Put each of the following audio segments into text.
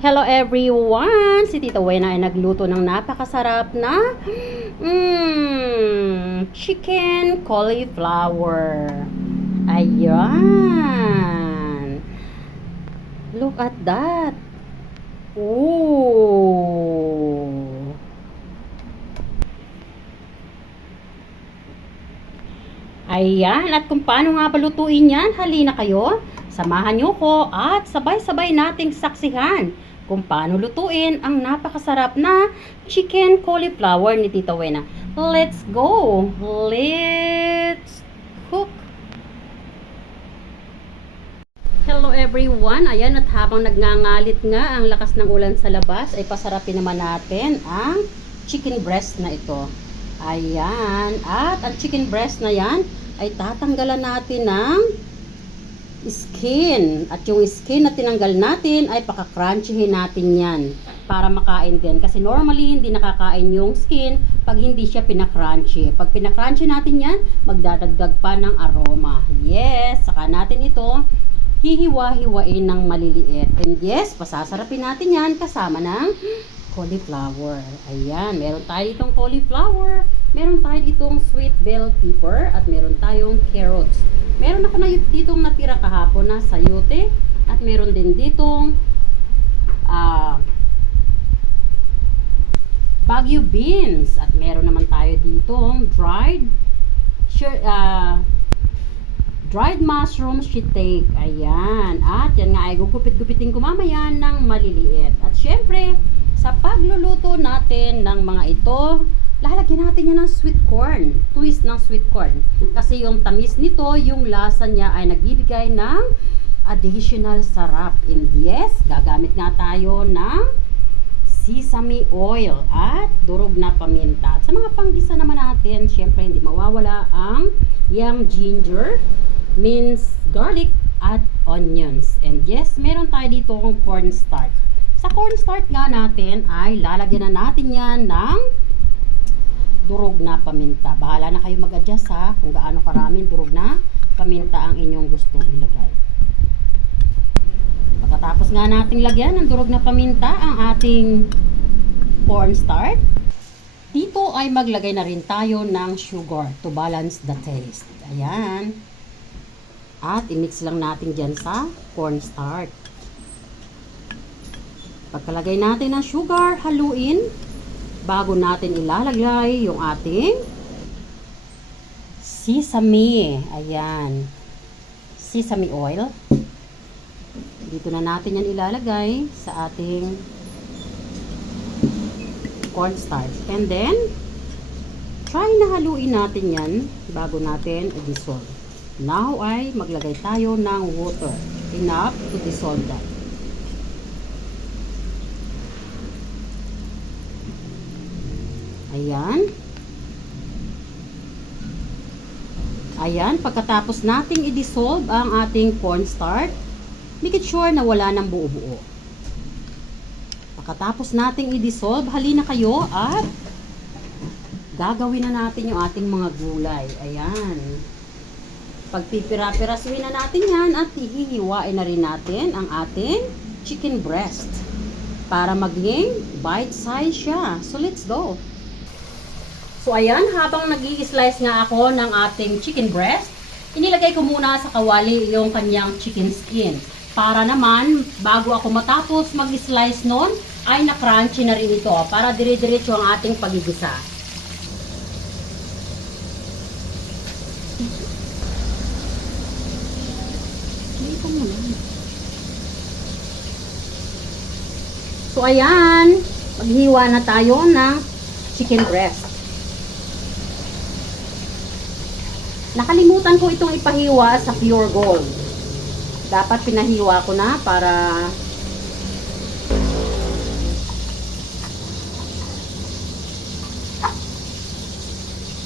Hello everyone! Si Tita Wena ay nagluto ng napakasarap na chicken cauliflower. Ayan! Look at that! Ooh! Ayan! At kung paano nga balutuin yan, halina kayo! Samahan nyo ko at sabay-sabay nating saksihan kung paano lutuin ang napakasarap na chicken cauliflower ni Tita Wena. Let's go! Let's cook! Hello everyone! Ayan, at habang nagngangalit nga ang lakas ng ulan sa labas, ay pasarapin naman natin ang chicken breast na ito. Ayan, at ang chicken breast na yan ay tatanggalan natin ng skin. At yung skin na tinanggal natin ay pakakrunchyhin natin yan para makain din. Kasi normally hindi nakakain yung skin pag hindi siya pinakrunchy. Pag pinakrunchy natin yan, magdadagdag pa ng aroma. Yes, saka natin ito hihiwa-hiwain ng maliliit. And yes, pasasarapin natin yan kasama ng cauliflower. Ayan, meron tayo ditong cauliflower, meron tayo ditong sweet bell pepper, at meron tayong carrots. Meron ako na ditong natira kahapon na sayote, at meron din ditong Baguio beans, at meron naman tayo ditong dried mushroom shiitake. Ayan, at yan nga ay gugupit-gupitin ko mamaya ng maliliit. At syempre, sa pagluluto natin ng mga ito, lalagyan natin yan ng sweet corn. Twist ng sweet corn. Kasi yung tamis nito, yung lasa niya ay nagbibigay ng additional sarap. And yes, gagamit nga tayo ng sesame oil at durog na paminta. At sa mga panggisa naman natin, syempre hindi mawawala ang young ginger, minced garlic, at onions. And yes, meron tayo dito ang cornstarch. Sa cornstarch nga natin ay lalagyan na natin yan ng durog na paminta. Bahala na kayo mag-adjust ha kung gaano karaming durog na paminta ang inyong gustong ilagay. Pagkatapos nga nating lagyan ng durog na paminta ang ating cornstarch, dito ay maglagay na rin tayo ng sugar to balance the taste. Ayan. At i-mix lang natin dyan sa cornstarch. Pagkalagay natin ng sugar, haluin bago natin ilalagay yung ating sesame. Ayan. Sesame oil. Dito na natin yan ilalagay sa ating cornstarch. And then, try na haluin natin yan bago natin i-dissolve. Now ay maglagay tayo ng water. Enough to dissolve that. Ayan. Ayan, pagkatapos nating i-dissolve ang ating cornstarch, make it sure na wala ng buo-buo. Pagkatapos nating i-dissolve, halina kayo at gagawin na natin yung ating mga gulay. Ayan. Pagpipira-pirasuin na natin yan at hihiwain na rin natin ang ating chicken breast para maging bite size siya. So, let's go. So, ayan, habang nag-i-slice nga ako ng ating chicken breast, inilagay ko muna sa kawali yung kanyang chicken skin. Para naman, bago ako matapos mag-slice nun, ay na-crunchy na rin ito para dire-diretso ang ating pagigisa. So, ayan, maghiwa na tayo ng chicken breast. Nakalimutan ko itong ipahiwa sa pure gold. Dapat pinahiwa ko na para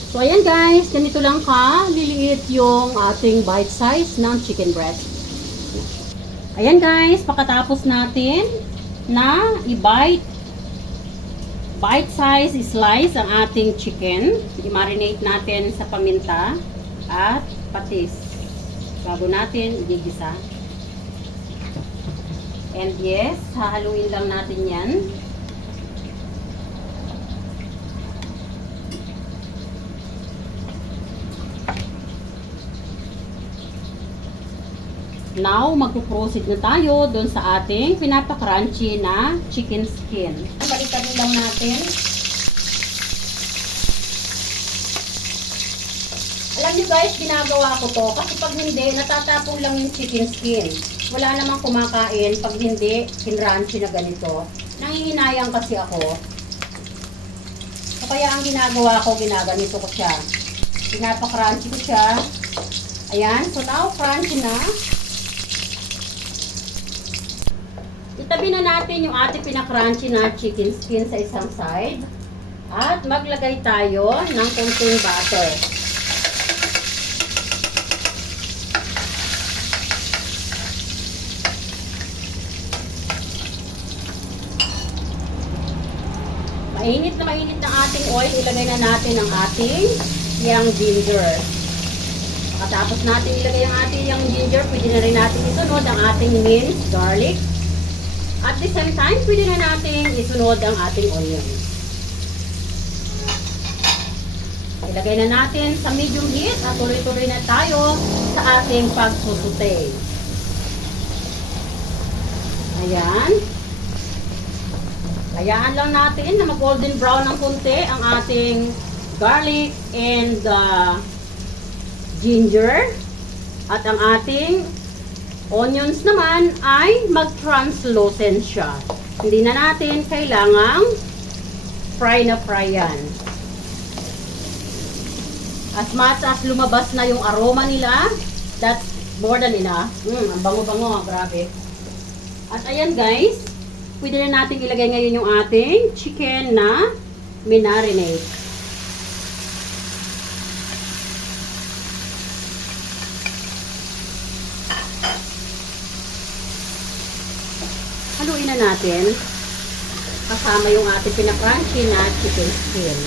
so ayan guys, ganito lang ka liliit yung ating bite size ng chicken breast. Ayan guys, pagkatapos natin na i-bite size slice ang ating chicken, i-marinate natin sa paminta at patis bago natin igigisa. And yes, hahaluin lang natin yan. Now, magpo-proceed na tayo doon sa ating pinapa-crunchy na chicken skin. Balikan lang natin. Alam nyo guys, ginagawa ko to kasi pag hindi, natatapon lang yung chicken skin. Wala namang kumakain pag hindi kinrunchy na ganito. Nangihinayang kasi ako. So, kaya ang ginagawa ko, ginaganito ko siya. Pinapa-crunchy ko siya. Ayan, so now crunchy na. Itabi na natin yung ating pinakrunchy na chicken skin sa isang side. At maglagay tayo ng konting butter. Mainit na ating oil, ilagay na natin ang ating yang ginger. Pagkatapos natin ilagay ang ating yang ginger, pwede na rin natin isunod ang ating minced garlic. At the same time, pwede na natin isunod ang ating onion. Ilagay na natin sa medium heat at tuloy-tuloy na tayo sa ating pagsusute. Ayan. Hayaan lang natin na mag-golden brown ng konti ang ating garlic and ginger. At ang ating onions naman ay mag-translucent siya. Hindi na natin kailangang fry na fry yan. As much as lumabas na yung aroma nila, that's more than enough. Ang bango-bango, grabe. At ayan guys, pwede na natin ilagay ngayon yung ating chicken na minarinate. Haluin na natin kasama yung ating pinakrunchy na chicken skin.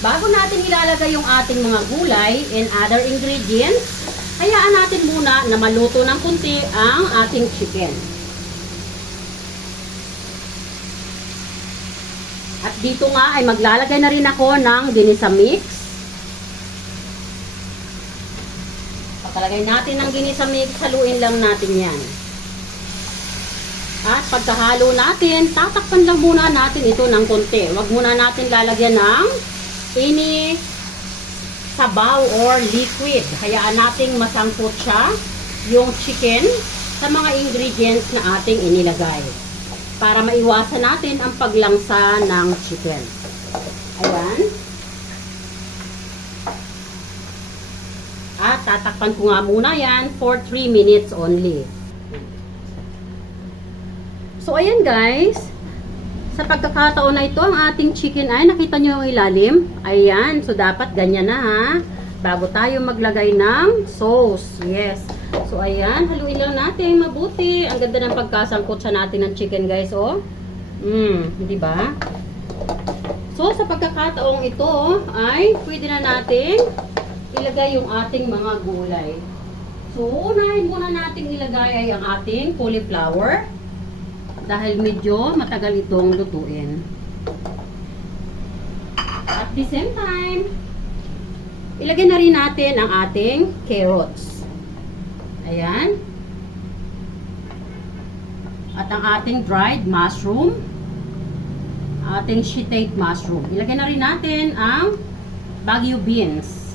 Bago natin ilalagay yung ating mga gulay and other ingredients, hayaan natin muna na maluto ng kunti ang ating chicken. At dito nga ay maglalagay na rin ako ng ginisa mix. Pagkalagay natin ng ginisa mix, haluin lang natin yan. At pagkahalo natin, tatakpan lang muna natin ito ng konti. Huwag muna natin lalagyan ng any sabaw or liquid. Hayaan nating masangkot siya yung chicken sa mga ingredients na ating inilagay. Para maiwasan natin ang paglangsa ng chicken. Ayan. At tatakpan ko nga muna yan for 3 minutes only. So, ayan guys. Sa pagkakataon na ito, ang ating chicken ay nakita nyo yung ilalim. Ayan. So, dapat ganyan na ha. Bago tayo maglagay ng sauce. Yes. So, ayan. Haluin lang natin mabuti. Ang ganda ng pagkasangkot sa natin ng chicken guys. Oh. Di ba? So, sa pagkakataong ito ay pwede na natin ilagay yung ating mga gulay. So, unahin muna natin ilagay ay ang ating cauliflower. Dahil medyo matagal itong lutuin. At the same time, ilagay na rin natin ang ating carrots. Ayan. At ang ating dried mushroom. Ating shiitake mushroom. Ilagay na rin natin ang Baguio beans.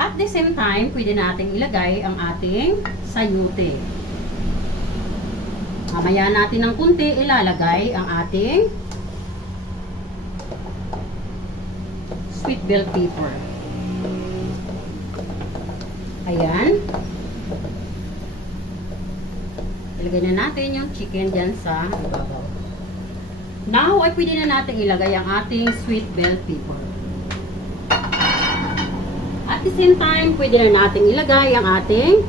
At the same time, pwede natin ilagay ang ating sayote. Mamaya natin ng kunti ilalagay ang ating sweet bell pepper. Ayan. Ilagay na natin yung chicken dyan sa ibabaw. Now, ay pwede na natin ilagay ang ating sweet bell pepper. At the same time, pwede na natin ilagay ang ating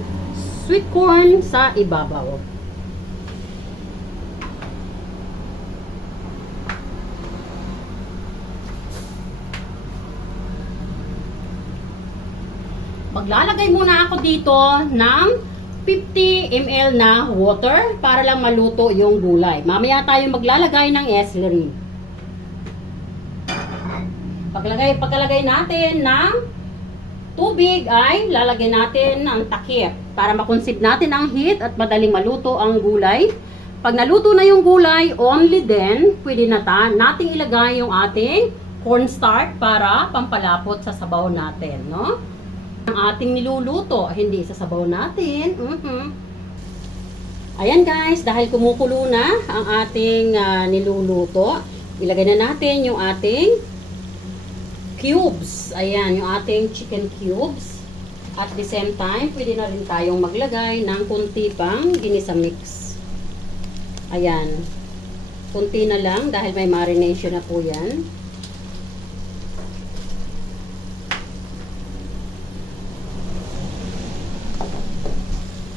sweet corn sa ibabaw. maglalagay muna ako dito ng 50 ml na water para lang maluto yung gulay. Mamaya tayo maglalagay ng celery. Pagkalagay natin ng tubig ay lalagyan natin ng takip para makonserve natin ang heat at madaling maluto ang gulay. Pag naluto na yung gulay, only then, pwede na nating ilagay yung ating cornstarch para pampalapot sa sabaw natin, no? Ang ating niluluto, hindi sa sabaw natin. Ayan guys, dahil kumukulo na ang ating niluluto, ilagay na natin yung ating cubes. Ayan, yung ating chicken cubes. At the same time, pwede na rin tayong maglagay ng kunti pang ginisa mix. Ayan. Kunti na lang dahil may marination na po yan.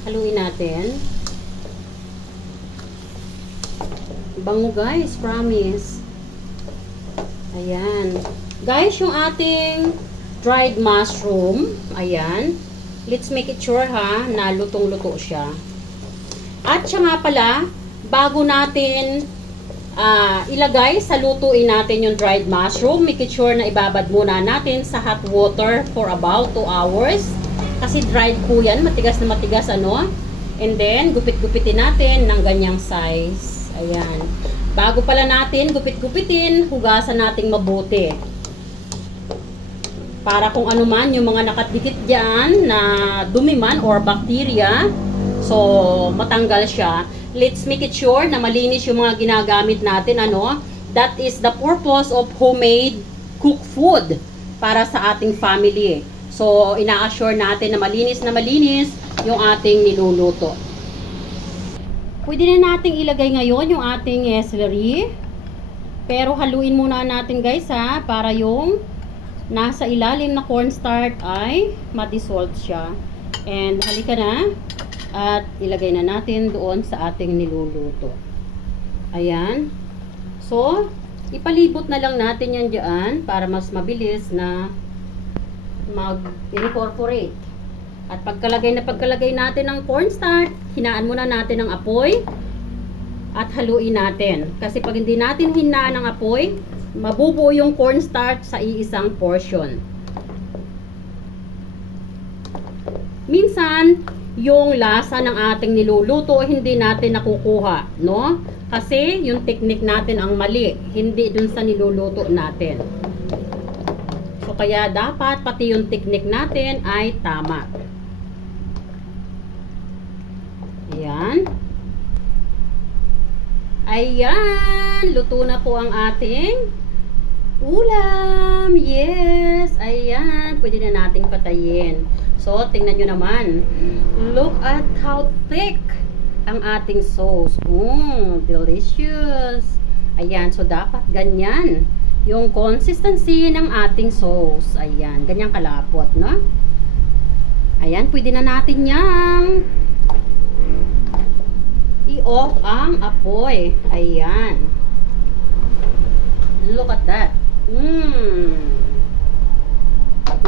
Haluin natin. Bango guys, promise. Ayan. Guys, yung ating dried mushroom, ayan. Let's make it sure ha, na lutong-luto siya. At siya nga pala, bago natin ilagay sa lutuin natin yung dried mushroom, make it sure na ibabad muna natin sa hot water for about 2 hours. Kasi dried po yan, matigas na matigas ano. And then, gupit-gupitin natin ng ganyang size. Ayan. Bago pala natin gupit-gupitin, hugasan nating mabuti. Para kung ano man yung mga nakadikit dyan na dumi man or bacteria, so matanggal siya. Let's make it sure na malinis yung mga ginagamit natin ano. That is the purpose of homemade cooked food para sa ating family. So, ina-assure natin na malinis yung ating niluluto. Pwede na nating ilagay ngayon yung ating celery. Pero haluin muna natin guys ha, para yung nasa ilalim na cornstarch ay ma-dissolve siya. And halika na at ilagay na natin doon sa ating niluluto. Ayan. So, ipalibot na lang natin yan dyan para mas mabilis na mag-incorporate. At pagkalagay natin ng cornstarch, hinaan muna natin ang apoy at haluin natin. Kasi pag hindi natin hinaan ang apoy, mabubuo yung cornstarch sa iisang portion. Minsan, yung lasa ng ating niluluto hindi natin nakukuha, no? Kasi yung technique natin ang mali, hindi dun sa niluluto natin. So, kaya dapat pati yung technique natin ay tama. Ayan. Ayan. Luto na po ang ating ulam. Yes. Ayan. Pwede na nating patayin. So, tingnan nyo naman. Look at how thick ang ating sauce. Delicious. Ayan. So, dapat ganyan yung consistency ng ating sauce. Ayan, ganyang kalapot, no? Ayan, pwede na natin yang i-off ang apoy. Ayan. Look at that.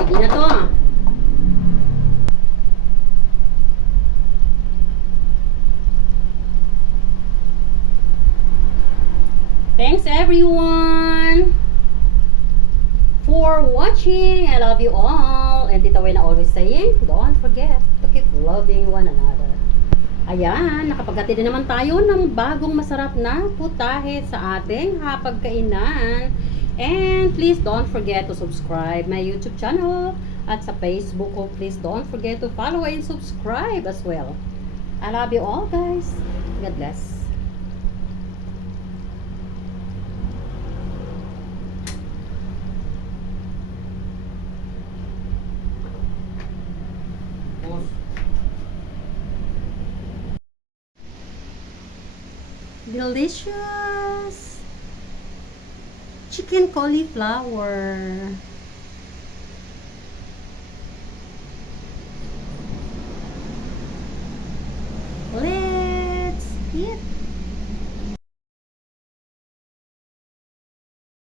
Pwede na to. Thanks everyone for watching. I love you all. And Tita Wena always saying, don't forget to keep loving one another. Ayan, nakapaghatid na naman tayo ng bagong masarap na putahe sa ating hapagkainan. And please don't forget to subscribe my YouTube channel. At sa Facebook ko, please don't forget to follow and subscribe as well. I love you all guys. God bless. Delicious chicken cauliflower.